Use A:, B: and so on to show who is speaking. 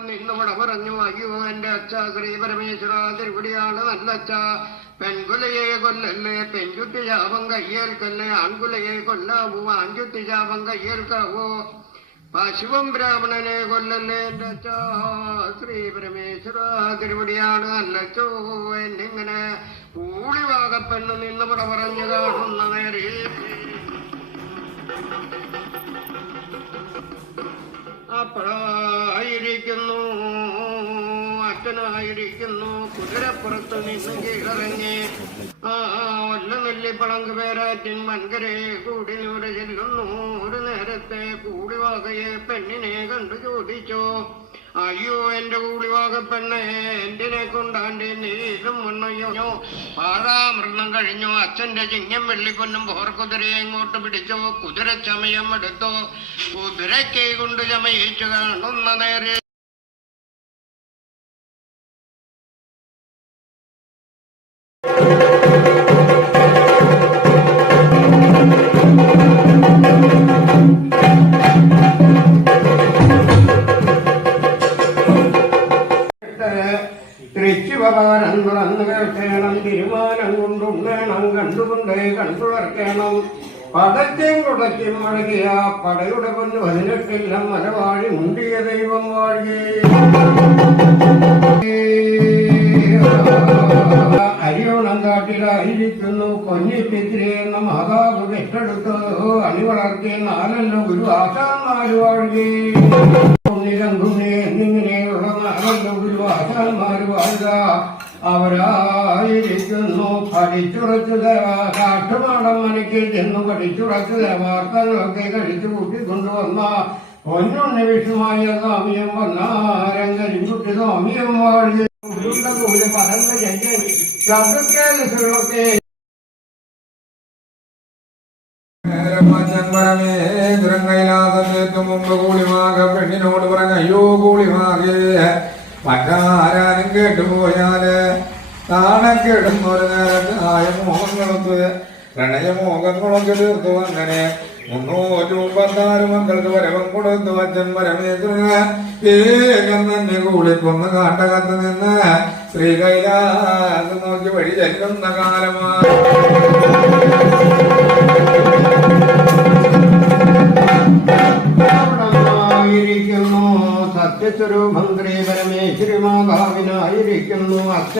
A: നിന്നുകൂടെ പറഞ്ഞു അയ്യോ എന്റെ അച്ഛ ശ്രീ പരമേശ്വര തിരുപടിയാണ് നല്ലച്ഛ പെൺകുലയെ കൊല്ലല്ലേ പെൺകുട്ടി ശാപം കയ്യേൽക്കല്ലേ ആൺകുലയെ കൊല്ലാവൂ ആൺകുട്ടി ശാപം കയ്യേൽക്കാവോ പശുവും ബ്രാഹ്മണനെ കൊല്ലല്ലേ എന്റെ അച്ഛ ശ്രീ പരമേശ്വര തിരുപടിയാണ് നല്ലച്ചോ എന്നിങ്ങനെ ഊളിവാകപ്പെണ്ണ് നിന്നുകൂടെ പറഞ്ഞു കാണുന്ന നേരെ അപ്പോഴായിരിക്കുന്നു അച്ഛനായിരിക്കുന്നു കുതിരപ്പുറത്ത് നിന്ന് കീഴറങ്ങി ആ ഒല്ല നെല്ലിപ്പളങ്ക് പേരാറ്റിൻ വൻകരെ കൂടി നൂര ചെല്ലുന്നു. ഒരു നേരത്തെ കൂടിവാകയെ പെണ്ണിനെ കണ്ടു ചോദിച്ചു. അയ്യോ എന്റെ കൂടിവാക പെണ്ണെ എന്തിനെ കൊണ്ടാണ്ട് നീലും മണ്ണയ്യോ പാഴാമൃതം കഴിഞ്ഞു. അച്ഛന്റെ ചിങ്ങം വെള്ളിപ്പൊന്നും പോർക്കുതിരയെ ഇങ്ങോട്ട് പിടിച്ചോ. കുതിര ചമയം എടുത്തോ. കുതിരക്കൈ കൊണ്ട് ചമയിച്ചു കാണുന്ന നേരെ തൃച്ചുപകാരം തുറന്നു കേൾക്കണം തീരുമാനം കൊണ്ടുണ്ണേണം കണ്ടുകൊണ്ടേ കണ്ടുളർക്കണം പടച്ചും കുടച്ചും മഴകിയ പടയുടെ പൊന്ന് പതിനെട്ടില്ല മലവാഴി മുണ്ടിയ ദൈവം വാഴി അരിയോണം കാട്ടിലായിരിക്കുന്നു പൊന്നിപ്പിത്തിരി എന്ന മാതാവ് പെട്ടെടുത്ത് അണിവളർത്തിയ നാലല്ലോ ഒരു ആശാൻ നാല് വാഴി അവരായിരിക്കുന്നു പഠിച്ചുറച്ചു കാട്ടുമാടം മനക്കിൽ ചെന്നു പഠിച്ചുറച്ചു വാർത്തകളൊക്കെ കഴിച്ചു കൂട്ടിക്കൊണ്ടുവന്ന പൊന്നുണ്ണി വിഷുമായ സ്വാമിയം വന്നാരങ്കരിക്കുട്ടി കുട്ടി
B: സ്വാമിയും ചതുക്കേ മുമ്പ് കൂളിമാക പെണ്ണിനോട് പറഞ്ഞ അയ്യോ കൂളിമാകേ മറ്റാരാനും കേട്ടുപോയാൽ താണക്കെടുന്നൊരു നേരത്ത് ആയ മോഹങ്ങളൊക്കെ പ്രണയമോഹങ്ങളൊക്കെ തീർത്തു അങ്ങനെ മുന്നൂറ്റി മുപ്പത്താറ് മക്കൾക്ക് വരവം കൊടുത്തു അച്ഛൻ പരമേശ്വരന് വേഗം തന്നെ കൂളിക്കൊന്ന് കാട്ടകത്ത് നിന്ന് ശ്രീ കൈലാസം നോക്കി വഴി ചെല്ലുന്ന കാലമാണ്.
A: സത്യസ്വരൂപം ശ്രീ പരമേശ്വരി മാതാവിനായിരിക്കുന്നു അച്ഛൻ